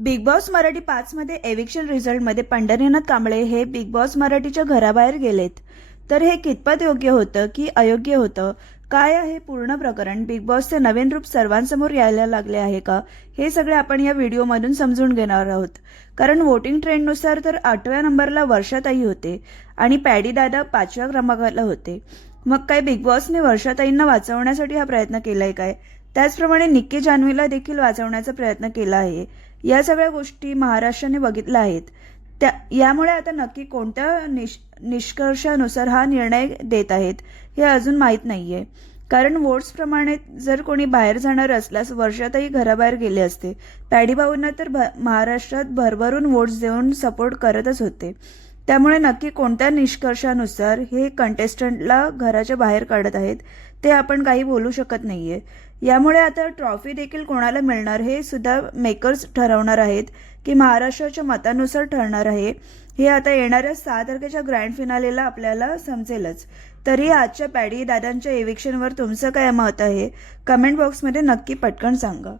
Big boss Marathi पाचमध्ये eviction रिझल्टमध्ये Pandharinath Kamble हे big boss मराठीच्या घराबाहेर गेलेत. तर हे कितपत योग्य होतं की अयोग्य होतं? काय आहे पूर्ण प्रकरण? बिग बॉसचे नवीन रूप सर्वांसमोर यायला लागले आहे का? हे सगळे आपण या व्हिडिओमधून समजून घेणार आहोत. कारण वोटिंग ट्रेंडनुसार तर आठव्या नंबरला वर्षाताई होते आणि पॅडी दादा पाचव्या क्रमांकाला होते. मग काय बिग बॉसने वर्षाताईंना वाचवण्यासाठी हा प्रयत्न केलाय काय? त्याचप्रमाणे निक्की जान्हवीला देखील वाचवण्याचा प्रयत्न केला आहे. या सगळ्या गोष्टी महाराष्ट्राने बघितल्या आहेत. त्या यामुळे आता नक्की कोणत्या निश निष्कर्षानुसार हा निर्णय देत आहेत हे अजून माहीत नाहीये. कारण वोट्सप्रमाणे जर कोणी बाहेर जाणार असल्यास वर्षातही घराबाहेर गेले असते. पॅडीभाऊंना तर भ महाराष्ट्रात भरभरून वोट्स देऊन सपोर्ट करतच होते. त्यामुळे नक्की कोणत्या निष्कर्षानुसार हे कंटेस्टंटला घराच्या बाहेर काढत आहेत ते आपण काही बोलू शकत नाहीये. यामुळे आता ट्रॉफी देखील कोणाला मिळणार हे सुद्धा मेकर्स ठरवणार आहेत की महाराष्ट्राच्या मतानुसार ठरणार आहे. हे आता येणाऱ्या सहा तारखेच्या ग्रँड फिनालेला आपल्याला समजेलच. तरी आजच्या पॅडी दादांच्या एविक्शनवर तुमचं काय मत आहे? कमेंट बॉक्समध्ये नक्की पटकन सांगा.